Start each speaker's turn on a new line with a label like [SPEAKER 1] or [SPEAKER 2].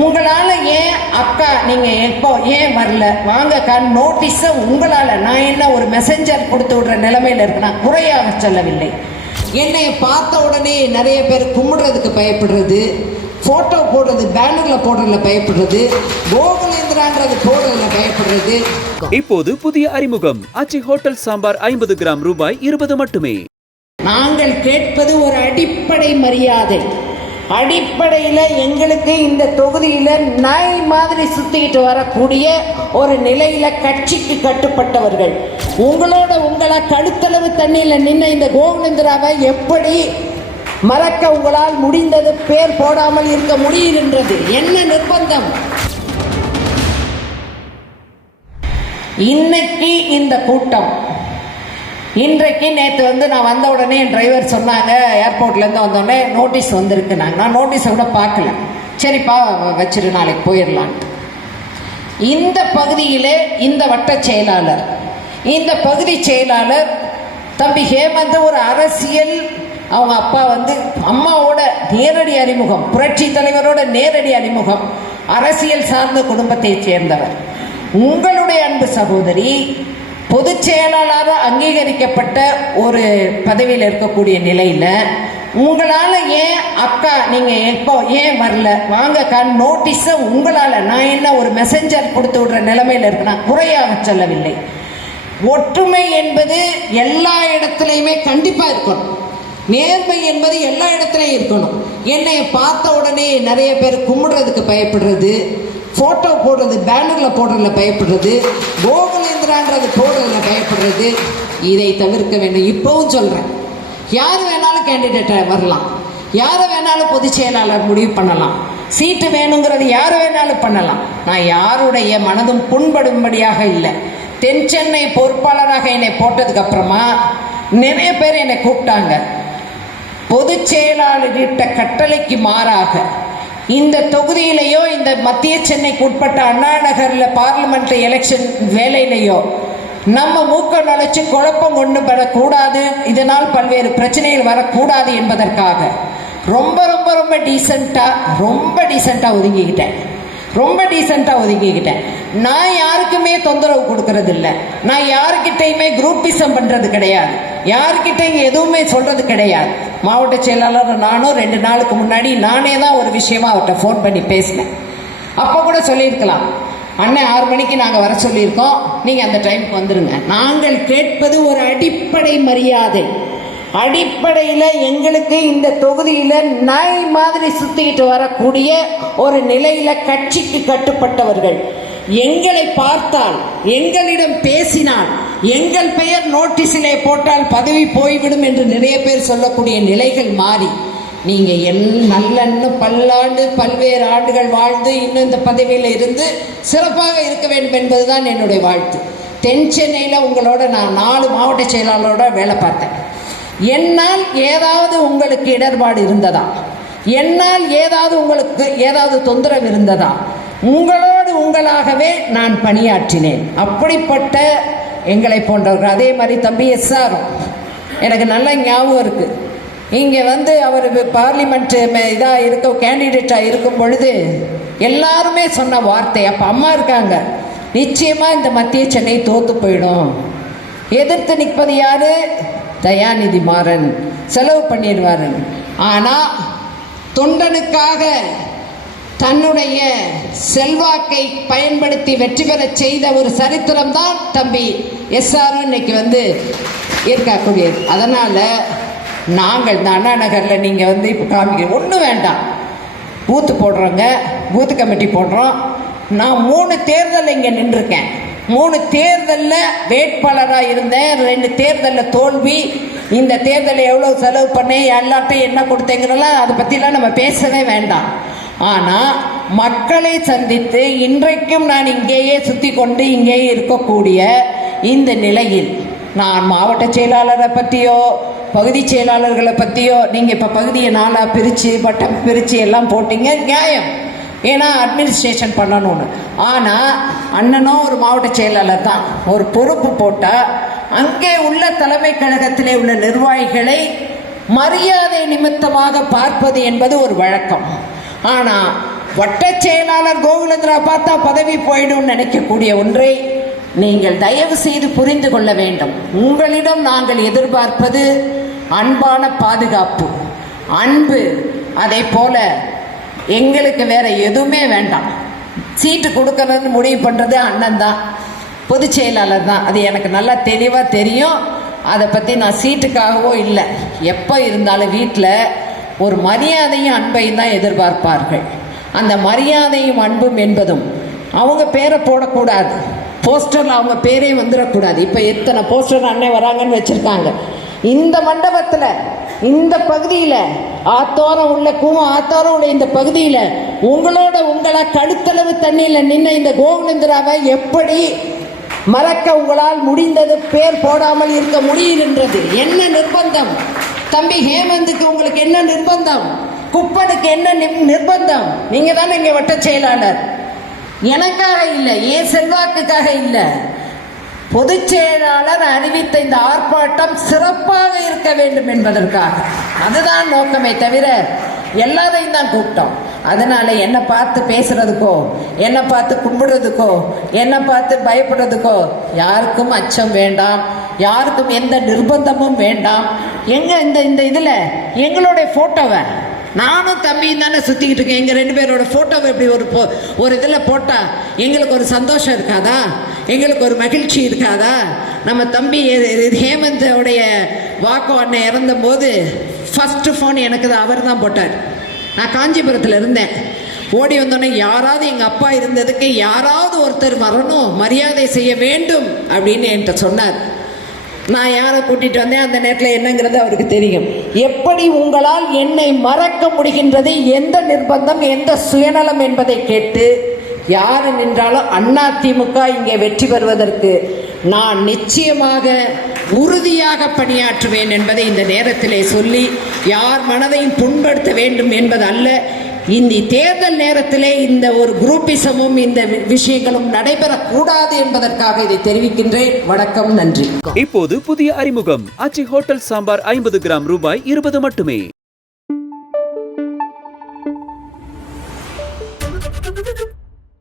[SPEAKER 1] உங்களால் ஏன் அக்கா நீங்கள் எப்போ ஏன் வரல? வாங்கக்கா நோட்டீஸை உங்களால். நான் என்ன ஒரு மெசஞ்சர் கொடுத்து விடுற நிலைமையில் இருக்கு நான் குறையாக சொல்லவில்லை. என்னை பார்த்த உடனே நிறைய பேர் கும்பிடுறதுக்கு பயப்படுறது ஃபோட்டோ போடுறது பேனரில் போடுறதுல பயப்படுறது கோகுலேந்திரான்றது போடுறதுல பயப்படுறது.
[SPEAKER 2] இப்போது புதிய அறிமுகம். அச்சி ஹோட்டல் சாம்பார் ஐம்பது கிராம் ரூபாய் இருபது மட்டுமே.
[SPEAKER 1] நாங்கள் கேட்பது ஒரு அடிப்படை மரியாதை. அடிப்படையில் எங்களுக்கு இந்த தொகுதியில் நாய் மாதிரி சுத்திக்கிட்டு வரக்கூடிய ஒரு நிலையில கட்சிக்கு கட்டுப்பட்டவர்கள். உங்களோட உங்களை கழுத்தளவு தண்ணியில் நின்ன இந்த கோவிந்தராவை எப்படி மறக்க உங்களால் முடிந்தது பேர் போடாமல் இருக்க முடியுகின்றது? என்ன நிர்பந்தம்? இன்னைக்கு இந்த கூட்டம். இன்றைக்கு நேற்று வந்து நான் வந்த உடனே என் டிரைவர் சொன்னாங்க ஏர்போர்ட்லேருந்து வந்தோடனே நோட்டீஸ் வந்திருக்கு நாங்கள் நான் நோட்டீஸை கூட பார்க்கல. சரிப்பா வ- வச்சிரு நாளைக்கு போயிடலாம் இந்த பகுதியிலே இந்த வட்ட செயலாளர் இந்த பகுதி செயலாளர் தம்பி ஹேமந்த் ஒரு அரசியல் அவங்க அப்பா வந்து அம்மாவோட நேரடி அறிமுகம் புரட்சி தலைவரோட நேரடி அறிமுகம் அரசியல் சார்ந்த குடும்பத்தைச் சேர்ந்தவர். உங்களுடைய அன்பு சகோதரி பொதுச் செயலாளராக அங்கீகரிக்கப்பட்ட ஒரு பதவியில் இருக்கக்கூடிய நிலையில் உங்களால் ஏன் அக்கா நீங்கள் எப்போ ஏன் வரல? வாங்க வாங்கக்கா நோட்டீஸை உங்களால் நான் என்ன ஒரு மெசஞ்சர் கொடுத்து விடுற நிலைமையில் இருக்கு குறையாக சொல்லவில்லை. ஒற்றுமை என்பது எல்லா இடத்துலையுமே கண்டிப்பாக இருக்கணும். நேர்மை என்பது எல்லா இடத்துலையும் இருக்கணும். என்னை பார்த்த உடனே நிறைய பேர் கும்பிடுறதுக்கு பயப்படுறது ஃபோட்டோ போடுறது பேனரில் போடுறதுல பயப்படுறது கோகுலேந்திரான்றது போடுறதுல பயப்படுறது. இதை தவிர்க்க வேண்டும். இப்போவும் சொல்கிறேன் யார் வேணாலும் கேண்டிடேட்டாக வரலாம். யாரை வேணாலும் பொதுச் செயலாளர் முடிவு பண்ணலாம். சீட்டு வேணுங்கிறது யார் வேணாலும் பண்ணலாம். நான் யாருடைய மனதும் புண்படும்படியாக இல்லை. தென் சென்னை பொறுப்பாளராக என்னை போட்டதுக்கு அப்புறமா நிறைய பேர் என்னை கூப்பிட்டாங்க. பொதுச் செயலாளர்கிட்ட கட்டளைக்கு மாறாக இந்த தொகுதியிலையோ இந்த மத்திய சென்னைக்கு உட்பட்ட அண்ணா நகர்ல பார்லிமெண்ட் எலெக்ஷன் வேலையிலேயோ நம்ம மூக்க நுழைச்சு குழப்பம் கொண்டு படக்கூடாது இதனால் பல்வேறு பிரச்சனைகள் வரக்கூடாது என்பதற்காக ரொம்ப ரொம்ப ரொம்ப டீசெண்டாக ரொம்ப டீசெண்டாக ஒதுங்கிக்கிட்டேன். ரொம்ப டீசெண்டாக ஒதுக்கிக்கிட்டேன் நான் யாருக்குமே தொந்தரவு கொடுக்கறது இல்லை நான் யாருக்கிட்டையுமே குரூப்பிசம் பண்ணுறது கிடையாது. யாருக்கிட்டையும் எதுவுமே சொல்கிறது கிடையாது. மாவட்ட செயலாளர் நானும் ரெண்டு நாளுக்கு முன்னாடி நானே தான் ஒரு விஷயமா அவர்கிட்ட ஃபோன் பண்ணி பேசினேன். அப்போ கூட சொல்லியிருக்கலாம். அண்ணன் ஆறு மணிக்கு நாங்கள் வர சொல்லியிருக்கோம். நீங்கள் அந்த டைமுக்கு வந்துடுங்க நாங்கள் கேட்பது ஒரு அடிப்படை மரியாதை. அடிப்படையில் எங்களுக்கு இந்த தொகுதியில் நாய் மாதிரி சுற்றிக்கிட்டு வரக்கூடிய ஒரு நிலையில் கட்சிக்கு கட்டுப்பட்டவர்கள். எங்களை பார்த்தால் எங்களிடம் பேசினால் எங்கள் பெயர் நோட்டீஸிலே போட்டால் பதவி போய்விடும் என்று நிறைய பேர் சொல்லக்கூடிய நிலைகள் மாறி. நீங்கள் என் நல்லன்னு பல்லாண்டு பல்வேறு ஆண்டுகள் வாழ்ந்து இன்னும் இந்த பதவியில் இருந்து சிறப்பாக இருக்க வேண்டும் என்பதுதான் என்னுடைய வாழ்த்து. தென் சென்னையில் உங்களோட நான் நாலு மாவட்ட செயலாளரோட வேலை பார்த்தேன். என்னால் ஏதாவது உங்களுக்கு இடர்பாடு இருந்ததா? என்னால் ஏதாவது உங்களுக்கு ஏதாவது தொந்தரவு இருந்ததா? உங்களோடு உங்களாகவே நான் பணியாற்றினேன். அப்படிப்பட்ட எங்களை போன்றவர்கள். அதே மாதிரி தம்பி எஸ்ஆரும் எனக்கு நல்ல ஞாபகம் இருக்குது இங்கே வந்து அவர் பார்லிமெண்ட்டு இதாக இருக்க கேண்டிடேட்டாக இருக்கும் பொழுது எல்லாருமே சொன்ன வார்த்தை அப்போ அம்மா இருக்காங்க. நிச்சயமாக இந்த மத்திய சென்னை தோத்து போயிடும். எதிர்த்து நிற்பது யாரு? தயாநிதி மாறன். செலவு பண்ணிடுவாரன் ஆனால் தொண்டனுக்காக தன்னுடைய செல்வாக்கை பயன்படுத்தி வெற்றி பெறச் செய்த ஒரு சரித்திரம்தான் தம்பி எஸ்ஆரும் இன்னைக்கு வந்து இருக்கக்கூடியது அதனால் நாங்கள் இந்த அண்ணா நகரில் நீங்கள் வந்து இப்போ காமிக்க ஒன்றும் வேண்டாம். பூத்து போடுறோங்க பூத்து கமிட்டி போடுறோம். நான் மூணு தேர்தல் இங்கே நின்றுருக்கேன். மூணு தேர்தலில் வேட்பாளராக இருந்தேன். ரெண்டு தேர்தலில் தோல்வி. இந்த தேர்தலில் எவ்வளோ செலவு பண்ணேன் எல்லாத்தையும் என்ன கொடுத்தேங்கிறலாம் அதை பற்றிலாம் நம்ம பேசவே வேண்டாம். ஆனால் மக்களை சந்தித்து இன்றைக்கும் நான் இங்கேயே சுற்றி கொண்டு இங்கேயே இருக்கக்கூடிய இந்த நிலையில் நான் மாவட்ட செயலாளரை பற்றியோ பகுதி செயலாளர்களை பற்றியோ நீங்கள் இப்போ பகுதியை நாளாக பிரித்து வட்டம் பிரித்து எல்லாம் போட்டீங்க நியாயம். ஏன்னா அட்மினிஸ்ட்ரேஷன் பண்ணணும்னு. ஆனால் அண்ணனும் ஒரு மாவட்ட செயலாளர் தான். ஒரு பொறுப்பு போட்டால் அங்கே உள்ள தலைமை கழகத்திலே உள்ள நிர்வாகிகளை மரியாதை நிமித்தமாக பார்ப்பது என்பது ஒரு வழக்கம். ஆனால் வட்டச் செயலாளர் கோகுலத்தில் பார்த்தா பதவி போயிடும் நினைக்கக்கூடிய ஒன்றை நீங்கள் தயவு செய்து புரிந்து கொள்ள வேண்டும். உங்களிடம் நாங்கள் எதிர்பார்ப்பது அன்பான பாதுகாப்பு. அன்பு அதே போல எங்களுக்கு வேற எதுவுமே வேண்டாம். சீட்டு கொடுக்கறதுன்னு முடிவு பண்ணுறது அண்ணன் தான். பொதுச் செயலாளர் தான். அது எனக்கு நல்லா தெளிவாக தெரியும். அதை பற்றி நான் சீட்டுக்காகவோ இல்லை. எப்போ இருந்தாலும் வீட்டில் ஒரு மரியாதையும் அன்பையும் தான் எதிர்பார்ப்பார்கள். அந்த மரியாதையும் அன்பும் என்பதும் அவங்க பேரை போடக்கூடாது. போஸ்டரில் அவங்க பேரே வந்துடக்கூடாது இப்போ எத்தனை போஸ்டர் அண்ணன் வராங்கன்னு வச்சுருக்காங்க. இந்த மண்டபத்தில் இந்த பகுதியில் ஆத்தோரம் உள்ள கூவம் ஆத்தோரம் உள்ள இந்த பகுதியில் உங்களோட உங்களை கழுத்தளவு தண்ணியில் நின்ன இந்த கோகுலேந்திராவை எப்படி மறக்க உங்களால் முடிந்தது பேர் போடாமல் இருக்க முடியுகின்றது என்ன நிர்பந்தம்? தம்பி ஹேமந்துக்கு உங்களுக்கு என்ன நிர்பந்தம்? குப்பனுக்கு என்ன நிர்பந்தம்? நீங்க தானே இங்கே வட்ட செயலாளர். எனக்காக இல்லை ஏன் செல்வாக்குக்காக இல்லை. பொதுச் செயலாளர் அறிவித்த இந்த ஆர்ப்பாட்டம் சிறப்பாக இருக்க வேண்டும் என்பதற்காக. அதுதான் நோக்கமே தவிர எல்லாரையும் தான் கூப்பிட்டோம். அதனால என்னை பார்த்து பேசுறதுக்கோ என்னை பார்த்து கும்பிடுறதுக்கோ என்னை பார்த்து பயப்படுறதுக்கோ யாருக்கும் அச்சம் வேண்டாம். யாருக்கும் எந்த நிர்பந்தமும் வேண்டாம். எங்க இந்த இந்த இதில்? எங்களுடைய ஃபோட்டோவை நானும் தம்பியும் தானே சுற்றிக்கிட்டு இருக்கேன் எங்கள் ரெண்டு பேரோட ஃபோட்டோவை இப்படி ஒரு போ ஒரு இதில் போட்டால் எங்களுக்கு ஒரு சந்தோஷம் இருக்காதா? எங்களுக்கு ஒரு மகிழ்ச்சி இருக்காதா? நம்ம தம்பி ஹேமந்தோடைய வாக்கோ அண்ணன் இறந்தபோது ஃபஸ்ட்டு ஃபோன் எனக்கு தான் அவர் தான் போட்டார். நான் காஞ்சிபுரத்தில் இருந்தேன். ஓடி வந்தோடனே யாராவது எங்கள் அப்பா இருந்ததுக்கு யாராவது ஒருத்தர் வரணும் மரியாதை செய்ய வேண்டும் அப்படின்னு என்கிட்ட சொன்னார். நான் யாரை கூட்டிட்டு வந்தேன் அந்த நேரத்தில் என்னங்கிறது அவருக்கு தெரியும். எப்படி உங்களால் என்னை மறக்க முடிகின்றது எந்த நிர்பந்தம் எந்த சுயநலம் என்பதை கேட்டு யார் நின்றாலும் அண்ணா திமுக இங்கே வெற்றி பெறுவதற்கு நான் நிச்சயமாக உறுதியாக பணியாற்றுவேன் என்பதை இந்த நேரத்திலே சொல்லி யார் மனதையும் புண்படுத்த வேண்டும் என்பது அல்ல. இந்த தேர்தல் நேரத்திலே இந்த ஒரு குரூப்பிசமும் இந்த வி- விஷயங்களும் நடைபெறக்கூடாது என்பதற்காக இதை தெரிவிக்கின்றேன். வணக்கம் நன்றி.
[SPEAKER 2] இப்போது புதிய அறிமுகம். ஆச்சி ஹோட்டல் சாம்பார் ஐம்பது கிராம் ரூபாய் இருபது மட்டுமே.